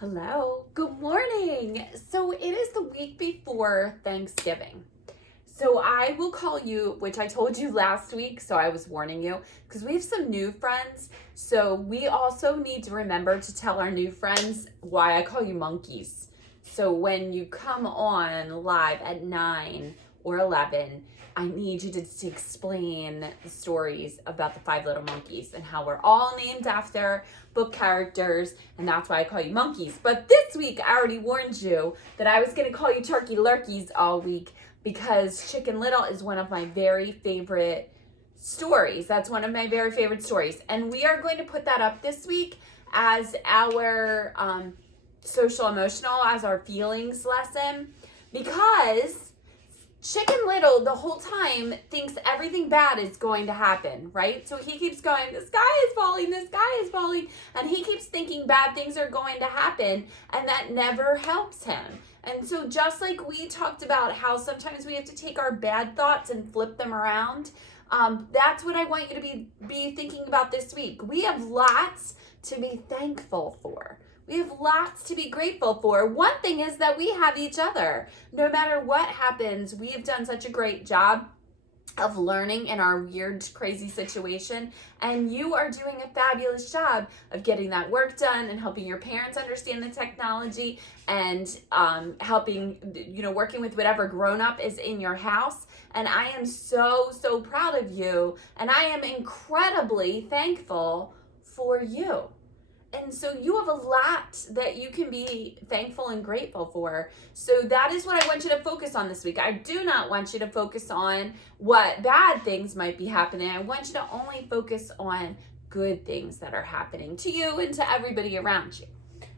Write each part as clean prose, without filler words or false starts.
Hello, good morning. So it is the week before Thanksgiving. So I will call you, which I told you last week, so I was warning you, because we have some new friends. So we also need to remember to tell our new friends why I call you monkeys. So when you come on live at 9 or 11, I need you to explain the stories about the Five Little Monkeys and how we're all named after book characters, and that's why I call you monkeys. But this week, I already warned you that I was going to call you turkey lurkeys all week because Chicken Little is one of my very favorite stories. That's one of my very favorite stories. And we are going to put that up this week as our social emotional, as our feelings lesson, because Chicken Little the whole time thinks everything bad is going to happen, right? So he keeps going, the sky is falling, the sky is falling, and he keeps thinking bad things are going to happen, and that never helps him. And so just like we talked about how sometimes we have to take our bad thoughts and flip them around, that's what I want you to be thinking about this week. We have lots to be thankful for. We have lots to be grateful for. One thing is that we have each other. No matter what happens, we have done such a great job of learning in our weird, crazy situation. And you are doing a fabulous job of getting that work done and helping your parents understand the technology and helping, working with whatever grown-up is in your house. And I am so, so proud of you. And I am incredibly thankful for you. And so you have a lot that you can be thankful and grateful for. So that is what I want you to focus on this week. I do not want you to focus on what bad things might be happening. I want you to only focus on good things that are happening to you and to everybody around you.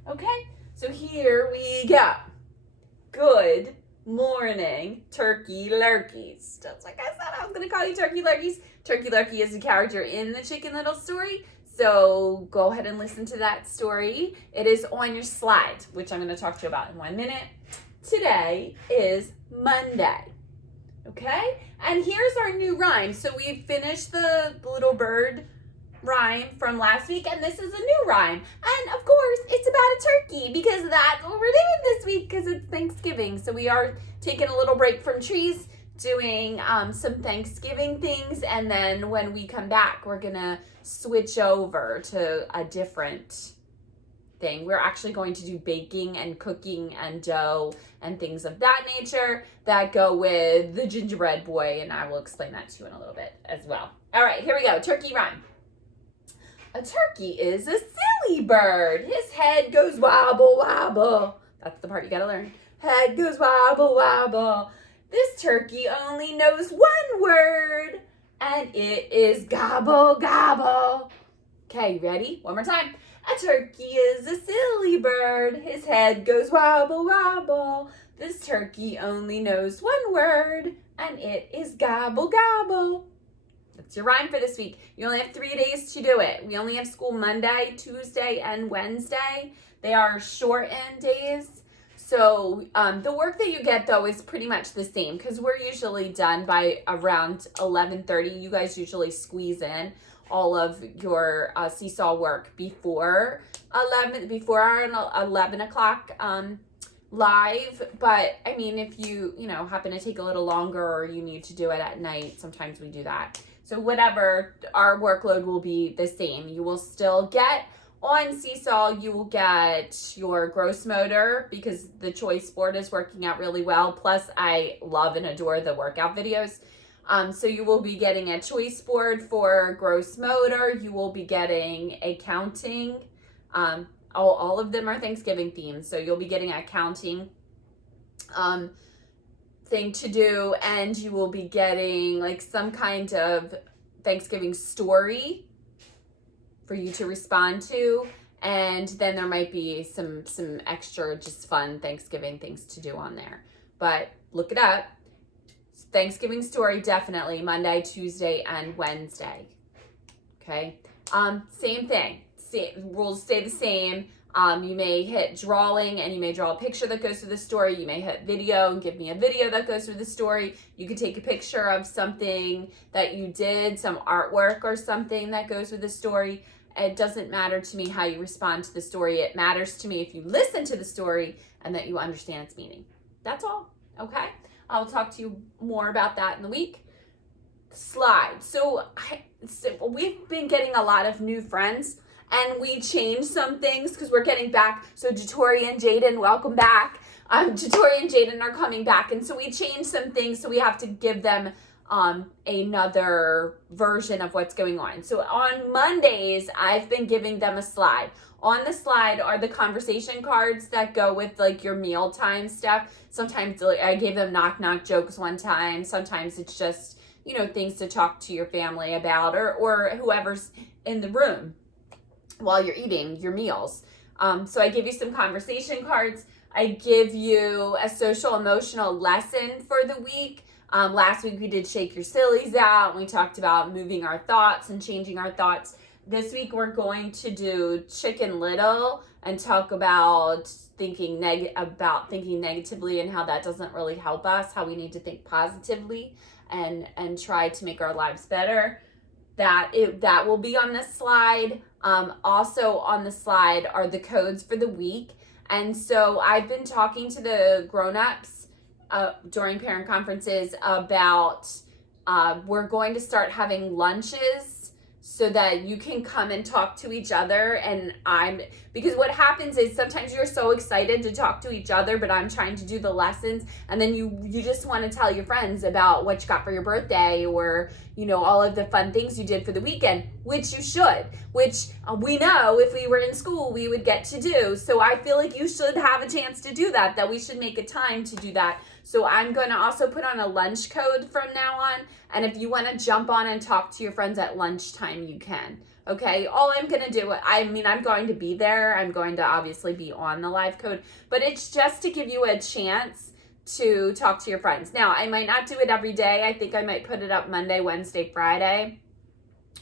Okay? So here we go. Good morning, turkey lurkeys. Just like I said, I was going to call you turkey lurkeys. Turkey lurkey is a character in the Chicken Little story. So go ahead and listen to that story. It is on your slide, which I'm going to talk to you about in 1 minute. Today is Monday, okay? And here's our new rhyme. So we finished the little bird rhyme from last week, and this is a new rhyme. And of course, it's about a turkey because that's what we're doing this week because it's Thanksgiving. So we are taking a little break from trees, doing some Thanksgiving things, and then when we come back, we're gonna switch over to a different thing. We're actually going to do baking and cooking and dough and things of that nature that go with the gingerbread boy, and I will explain that to you in a little bit as well. All right, here we go. Turkey rhyme. A turkey is a silly bird. His head goes wobble wobble. That's the part you gotta learn. Head goes wobble wobble. This turkey only knows one word, and it is gobble gobble. Okay, ready? One more time. A turkey is a silly bird. His head goes wobble wobble. This turkey only knows one word, and it is gobble gobble. That's your rhyme for this week. You only have 3 days to do it. We only have school Monday, Tuesday, and Wednesday. They are shortened days. So the work that you get, though, is pretty much the same because we're usually done by around 11:30. You guys usually squeeze in all of your seesaw work before our 11 o'clock live. But, I mean, if you happen to take a little longer or you need to do it at night, sometimes we do that. So whatever, our workload will be the same. You will still get on Seesaw, you will get your gross motor because the choice board is working out really well. Plus, I love and adore the workout videos. So you will be getting a choice board for gross motor. You will be getting a counting. All of them are Thanksgiving themed. So you'll be getting a counting thing to do, and you will be getting like some kind of Thanksgiving story for you to respond to, and then there might be some extra just fun Thanksgiving things to do on there. But look it up. Thanksgiving story, definitely Monday, Tuesday, and Wednesday. Okay. Same thing. Rules stay the same. You may hit drawing and you may draw a picture that goes with the story. You may hit video and give me a video that goes with the story. You could take a picture of something that you did, some artwork or something that goes with the story. it doesn't matter to me how you respond to the story. It matters to me if you listen to the story and that you understand its meaning. That's all, okay? I'll talk to you more about that in the week. Slide. So we've been getting a lot of new friends, and we changed some things because we're getting back. So Jatori and Jaden, welcome back. Jatori and Jaden are coming back, and so we changed some things, so we have to give them another version of what's going on. So on Mondays, I've been giving them a slide. On the slide are the conversation cards that go with like your mealtime stuff. Sometimes I gave them knock jokes one time. Sometimes it's just, things to talk to your family about or whoever's in the room while you're eating your meals. So I give you some conversation cards. I give you a social emotional lesson for the week. Last week we did Shake Your Sillies Out, and we talked about moving our thoughts and changing our thoughts. This week we're going to do Chicken Little and talk about thinking negatively and how that doesn't really help us, how we need to think positively and try to make our lives better. That will be on this slide. Also on the slide are the codes for the week. And so I've been talking to the grown-ups during parent conferences about we're going to start having lunches so that you can come and talk to each other. And because what happens is sometimes you're so excited to talk to each other, but I'm trying to do the lessons, and then you just want to tell your friends about what you got for your birthday or, all of the fun things you did for the weekend, which you should, which we know if we were in school, we would get to do. So I feel like you should have a chance to do that we should make a time to do that. So I'm going to also put on a lunch code from now on. And if you want to jump on and talk to your friends at lunchtime, you can. Okay, all I'm going to do, I'm going to be there. I'm going to obviously be on the live code, but it's just to give you a chance to talk to your friends. Now, I might not do it every day. I think I might put it up Monday, Wednesday, Friday,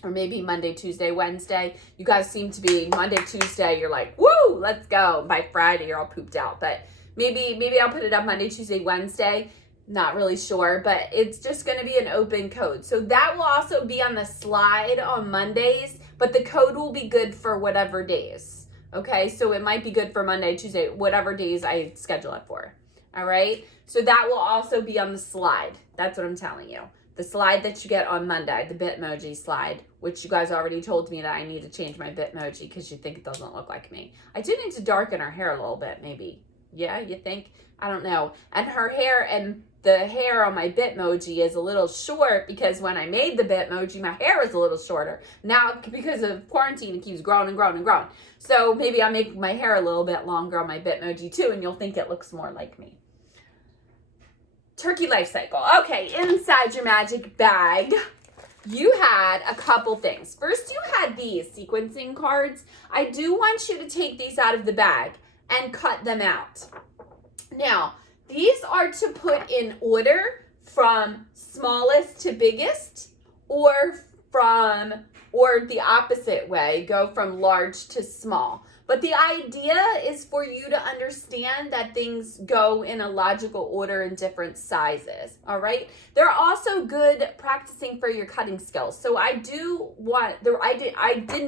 or maybe Monday, Tuesday, Wednesday. You guys seem to be Monday, Tuesday. You're like, woo, let's go. By Friday, you're all pooped out. But maybe I'll put it up Monday, Tuesday, Wednesday. Not really sure, but it's just going to be an open code. So that will also be on the slide on Mondays, but the code will be good for whatever days. Okay, so it might be good for Monday, Tuesday, whatever days I schedule it for. All right, so that will also be on the slide. That's what I'm telling you. The slide that you get on Monday, the Bitmoji slide, which you guys already told me that I need to change my Bitmoji because you think it doesn't look like me. I do need to darken her hair a little bit, maybe. Yeah, you think? I don't know. And her hair and the hair on my Bitmoji is a little short because when I made the Bitmoji, my hair was a little shorter. Now, because of quarantine, it keeps growing and growing and growing. So maybe I'll make my hair a little bit longer on my Bitmoji too, and you'll think it looks more like me. Turkey life cycle. Okay, inside your magic bag, you had a couple things. First, you had these sequencing cards. I do want you to take these out of the bag and cut them out. Now, these are to put in order from smallest to biggest, or the opposite way, go from large to small. But the idea is for you to understand that things go in a logical order in different sizes, all right? They're also good practicing for your cutting skills. So I did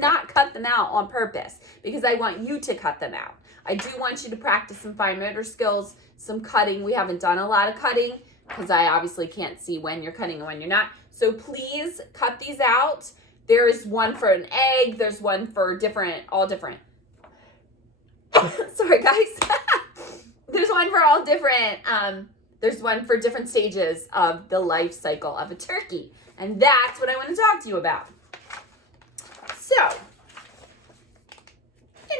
not cut them out on purpose because I want you to cut them out. I do want you to practice some fine motor skills, some cutting. We haven't done a lot of cutting because I obviously can't see when you're cutting and when you're not. So please cut these out. There's one for an egg. There's one for all different. Sorry, guys. There's one for all different, there's one for different stages of the life cycle of a turkey. And that's what I want to talk to you about. So,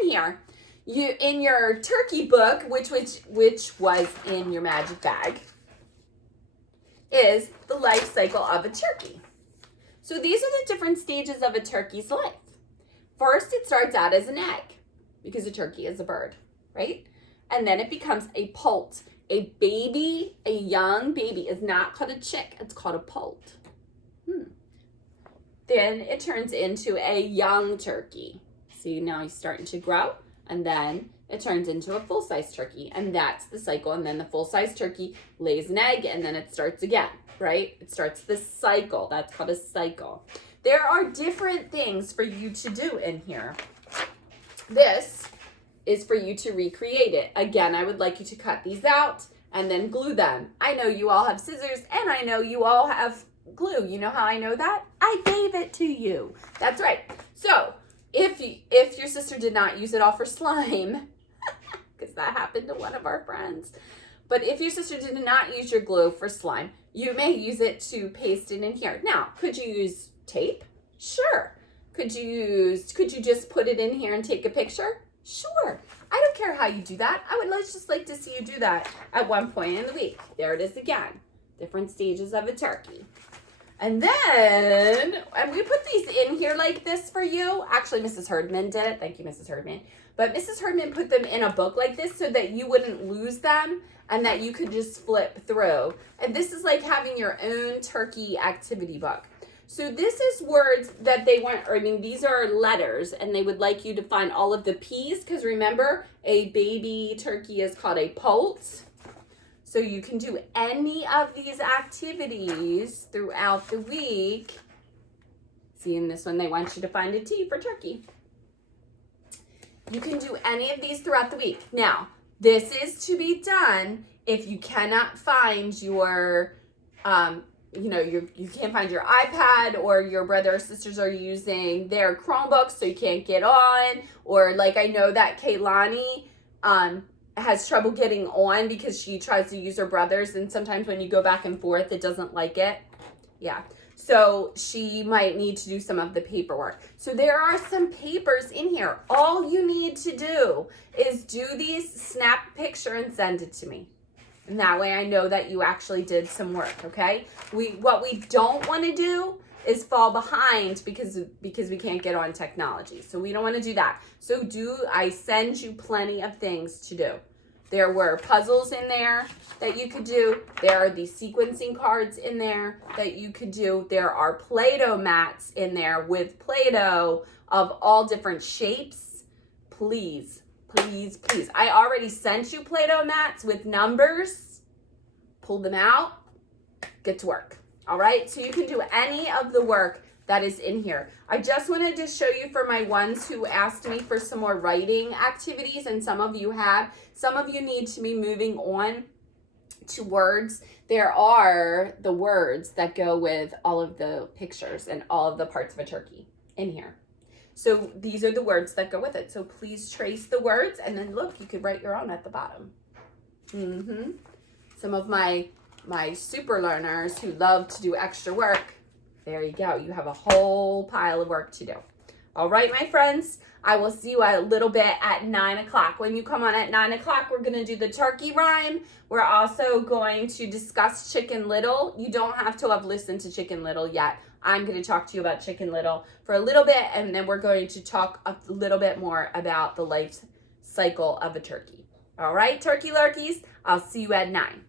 in here, in your turkey book, which was in your magic bag, is the life cycle of a turkey. So these are the different stages of a turkey's life. First, it starts out as an egg, because a turkey is a bird, right? And then it becomes a poult. A young baby is not called a chick, it's called a poult. Then it turns into a young turkey. See, now he's starting to grow, and then it turns into a full-size turkey, and that's the cycle. And then the full-size turkey lays an egg, and then it starts again, right? It starts this cycle. That's called a cycle. there are different things for you to do in here. This is for you to recreate it. Again, I would like you to cut these out and then glue them. I know you all have scissors and I know you all have glue. You know how I know that? I gave it to you. That's right. So if your sister did not use it all for slime, because that happened to one of our friends, but if your sister did not use your glue for slime, you may use it to paste it in here. Now, could you use tape? Sure. Could you just put it in here and take a picture? Sure. I don't care how you do that. I would just like to see you do that at one point in the week. There it is again. Different stages of a turkey. And then, and we put these in here like this for you. Actually, Mrs. Herdman did it. Thank you, Mrs. Herdman. But Mrs. Herdman put them in a book like this so that you wouldn't lose them and that you could just flip through. And this is like having your own turkey activity book. So this is words that they want, or I mean, these are letters, and they would like you to find all of the P's, because remember, a baby turkey is called a poult. So you can do any of these activities throughout the week. See, in this one, they want you to find a T for turkey. You can do any of these throughout the week. Now, this is to be done if you cannot find your, you can't find your iPad, or your brother or sisters are using their Chromebooks so you can't get on, or like I know that Kaylani has trouble getting on because she tries to use her brother's, and sometimes when you go back and forth, it doesn't like it. Yeah. So she might need to do some of the paperwork. So there are some papers in here. All you need to do is do these, snap a picture and send it to me. And that way I know that you actually did some work, okay? What we don't want to do is fall behind because we can't get on technology. So we don't want to do that. So I send you plenty of things to do. There were puzzles in there that you could do. There are these sequencing cards in there that you could do. There are Play-Doh mats in there with Play-Doh of all different shapes. Please, please, please. I already sent you Play-Doh mats with numbers. Pull them out. Get to work. All right? So you can do any of the work that is in here. I just wanted to show you for my ones who asked me for some more writing activities, and some of you have. Some of you need to be moving on to words. There are the words that go with all of the pictures and all of the parts of a turkey in here. So these are the words that go with it. So please trace the words, and then look, you could write your own at the bottom. Some of my super learners who love to do extra work, there you go. You have a whole pile of work to do. All right, my friends, I will see you a little bit at 9 o'clock. When you come on at 9 o'clock, we're going to do the turkey rhyme. We're also going to discuss Chicken Little. You don't have to have listened to Chicken Little yet. I'm going to talk to you about Chicken Little for a little bit, and then we're going to talk a little bit more about the life cycle of a turkey. All right, turkey lurkies, I'll see you at 9.